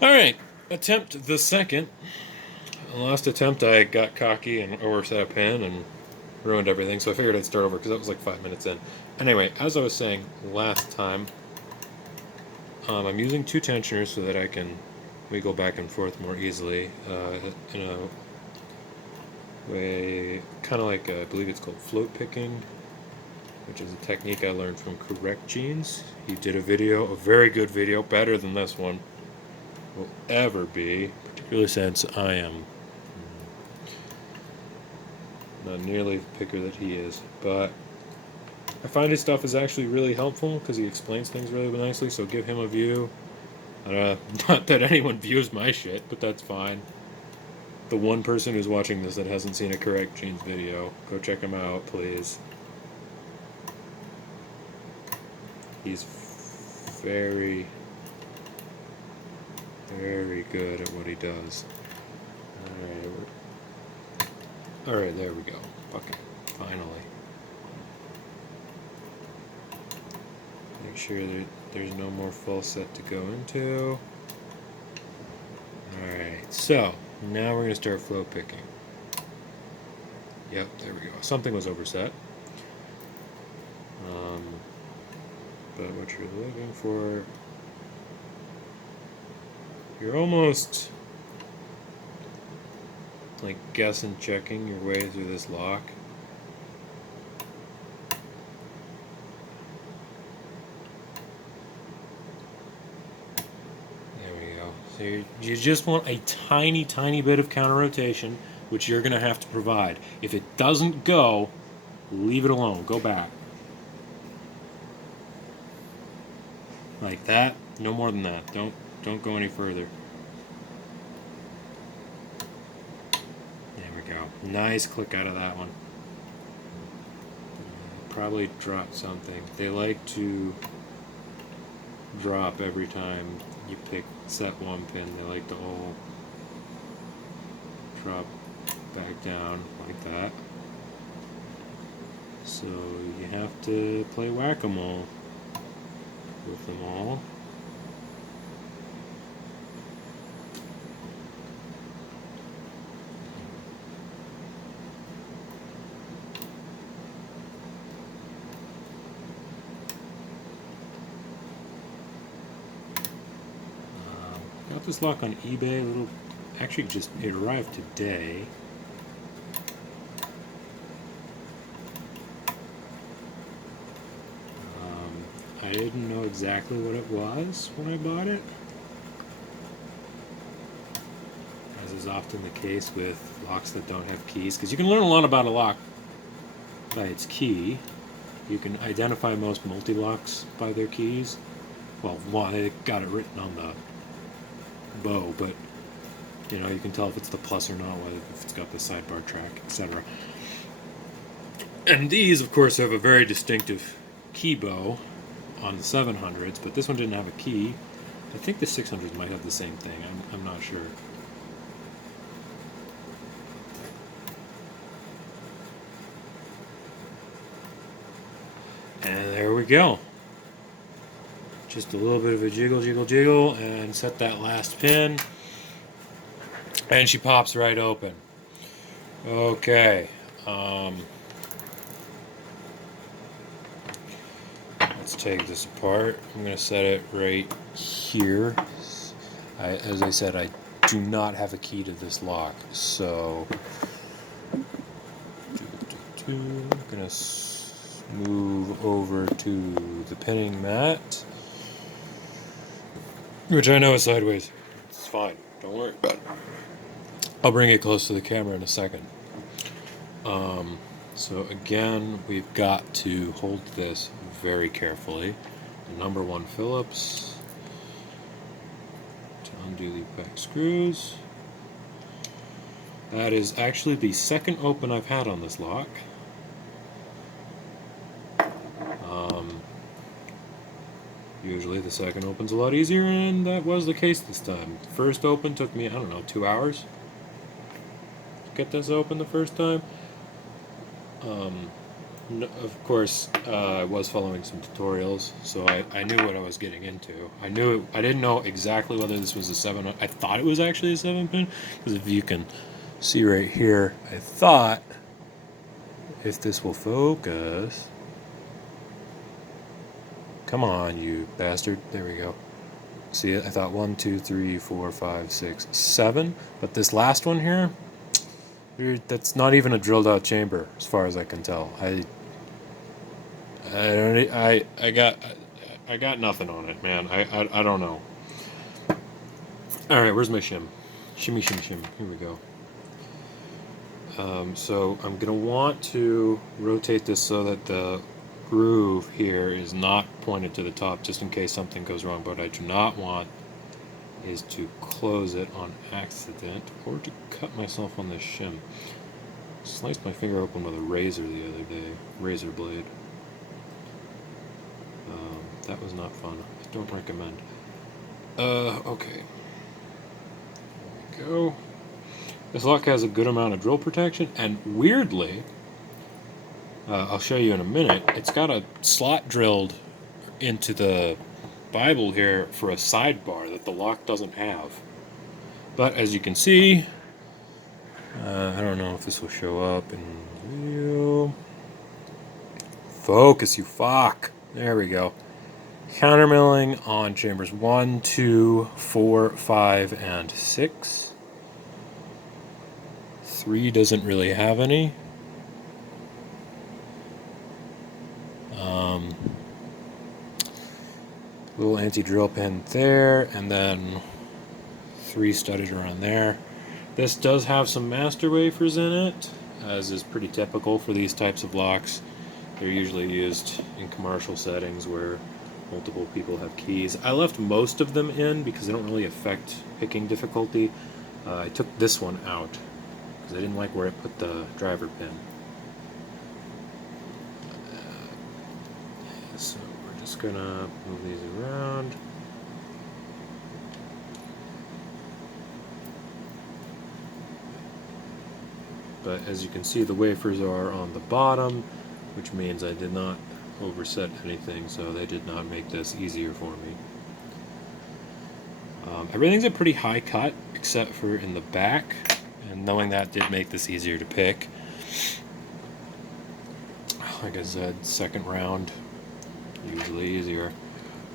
Alright, attempt the second. Last attempt I got cocky and overset a pin and ruined everything, so I figured I'd start over because that was like 5 minutes in. Anyway, as I was saying last time, I'm using two tensioners so that I can wiggle back and forth more easily in a way, kind of like I believe it's called float picking, which is a technique I learned from Correct Jeans. He did a video, a very good video, better than this one will ever be, particularly since I am not nearly the picker that he is. But I find his stuff is actually really helpful because he explains things really nicely, so give him a view. Not that anyone views my shit, but that's fine. The one person who's watching this that hasn't seen a Correct Jeans video, go check him out, please. He's very, very good at what he does. Alright, there we go. Fucking finally. Make sure that there's no more full set to go into. Alright, so now we're going to start float picking. Yep, there we go. Something was overset. But what you're looking for, you're almost like guessing, checking your way through this lock. There we go. So you just want a tiny, tiny bit of counter rotation, which you're going to have to provide. If it doesn't go, leave it alone. Go back. Like that. No more than that. Don't go any further. There we go. Nice click out of that one. Probably dropped something. They like to drop every time you set one pin. They like to all drop back down like that. So you have to play whack-a-mole with them all. Got this lock on eBay. Actually, it arrived today. I didn't know exactly what it was when I bought it, as is often the case with locks that don't have keys, because you can learn a lot about a lock by its key. You can identify most multi-locks by their keys. Well, one, they got it written on the bow, but you know, you can tell if it's the plus or not, if it's got the sidebar track, etc. And these, of course, have a very distinctive key bow on the 700s, but this one didn't have a key. I think the 600s might have the same thing. I'm not sure. And there we go. Just a little bit of a jiggle, jiggle, jiggle, and set that last pin. And she pops right open. Okay. Let's take this apart. I'm going to set it right here. As I said, I do not have a key to this lock, so I'm going to move over to the pinning mat, which I know is sideways. It's fine. Don't worry about it. I'll bring it close to the camera in a second. So again, we've got to hold this very carefully. The number 1 Phillips to undo the back screws. That is actually the second open I've had on this lock. Usually the second open's a lot easier, and that was the case this time. The first open took me, I don't know, 2 hours to get this open the first time. Of course, I was following some tutorials, so I knew what I was getting into. I didn't know exactly whether this was a 7. I thought it was actually a 7-pin, because if you can see right here, I thought, if this will focus, come on, you bastard, there we go. See it? I thought 1, 2, 3, 4, 5, 6, 7, but this last one here, that's not even a drilled out chamber, as far as I can tell. I got nothing on it, man. I don't know. All right, where's my shim? Shimmy, shimmy, shim. Here we go. So I'm gonna want to rotate this so that the groove here is not pointed to the top, just in case something goes wrong. But I do not want is to close it on accident or to cut myself on the shim. Sliced my finger open with a razor the other day, razor blade. That was not fun. I don't recommend. Okay. There we go. This lock has a good amount of drill protection, and weirdly, I'll show you in a minute, it's got a slot drilled into the Bible here for a sidebar that the lock doesn't have. But as you can see, I don't know if this will show up in the video. Focus, you fuck. There we go. Countermilling on chambers 1, 2, 4, 5, and 6. 3 doesn't really have any. Little anti-drill pin there, and then 3 studded around there. This does have some master wafers in it, as is pretty typical for these types of locks. They're usually used in commercial settings where multiple people have keys. I left most of them in because they don't really affect picking difficulty. I took this one out because I didn't like where I put the driver pin. So we're just gonna move these around. But as you can see, the wafers are on the bottom, which means I did not overset anything, so they did not make this easier for me. Everything's a pretty high cut, except for in the back, and knowing that did make this easier to pick. Like I said, second round, usually easier.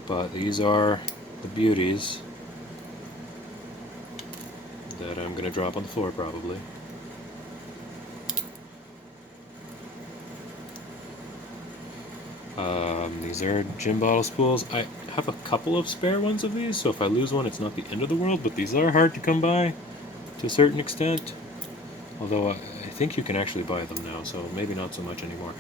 But these are the beauties that I'm going to drop on the floor probably. These are gin bottle spools. I have a couple of spare ones of these, so if I lose one, it's not the end of the world, but these are hard to come by to a certain extent. Although I think you can actually buy them now, so maybe not so much anymore.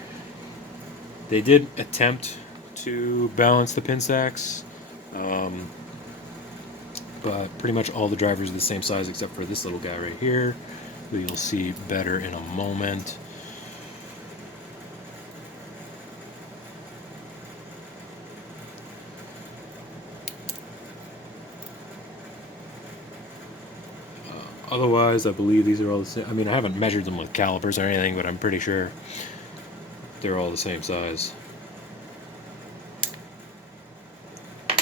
They did attempt to balance the pin stacks, but pretty much all the drivers are the same size except for this little guy right here, who you'll see better in a moment. Otherwise, I believe these are all the same. I mean, I haven't measured them with calipers or anything, but I'm pretty sure they're all the same size. There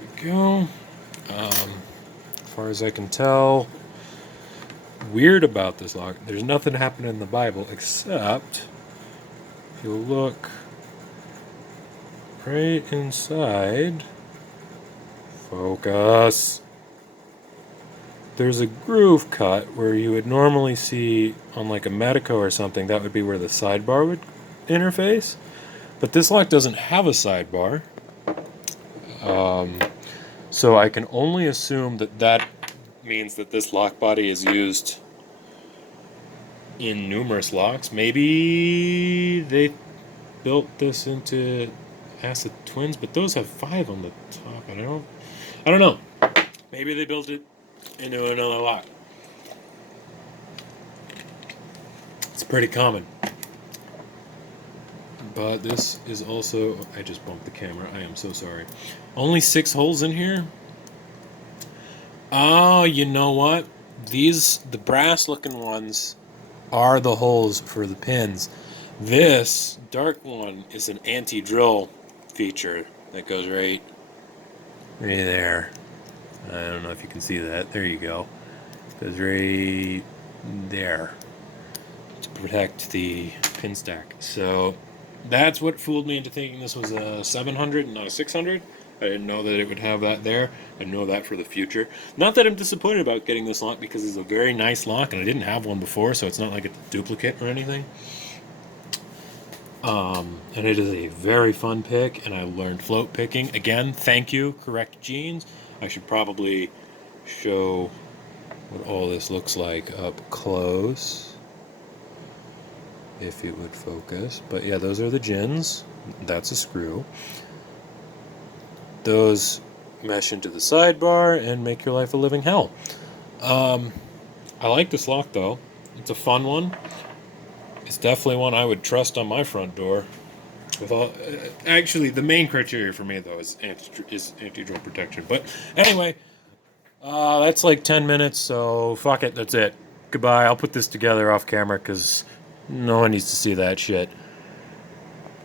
we go. As far as I can tell, weird about this lock, there's nothing happening in the Bible except if you look right inside, focus, there's a groove cut where you would normally see on like a Medico or something, that would be where the sidebar would interface, but this lock doesn't have a sidebar, so I can only assume that that means that this lock body is used in numerous locks. Maybe they built this into ASSA twins, but those have 5 on the top, and I don't know. Maybe they built it into another lock. It's pretty common. But this is also, I just bumped the camera, I am so sorry. Only 6 holes in here? Oh, you know what? the brass looking ones are the holes for the pins. This dark one is an anti-drill feature that goes right there. I don't know if you can see that. There you go. It goes right there to protect the pin stack. So that's what fooled me into thinking this was a 700 and not a 600. I didn't know that it would have that there. I know that for the future. Not that I'm disappointed about getting this lock because it's a very nice lock and I didn't have one before, so it's not like it's a duplicate or anything. And it is a very fun pick, and I learned float picking. Again, thank you, Correct Jeans. I should probably show what all this looks like up close, if it would focus. But yeah, those are the gins. That's a screw. Those mesh into the sidebar and make your life a living hell. I like this lock, though. It's a fun one. It's definitely one I would trust on my front door. With all, actually, the main criteria for me though is anti-drill protection. But anyway, that's like 10 minutes, so fuck it. That's it. Goodbye. I'll put this together off camera because no one needs to see that shit.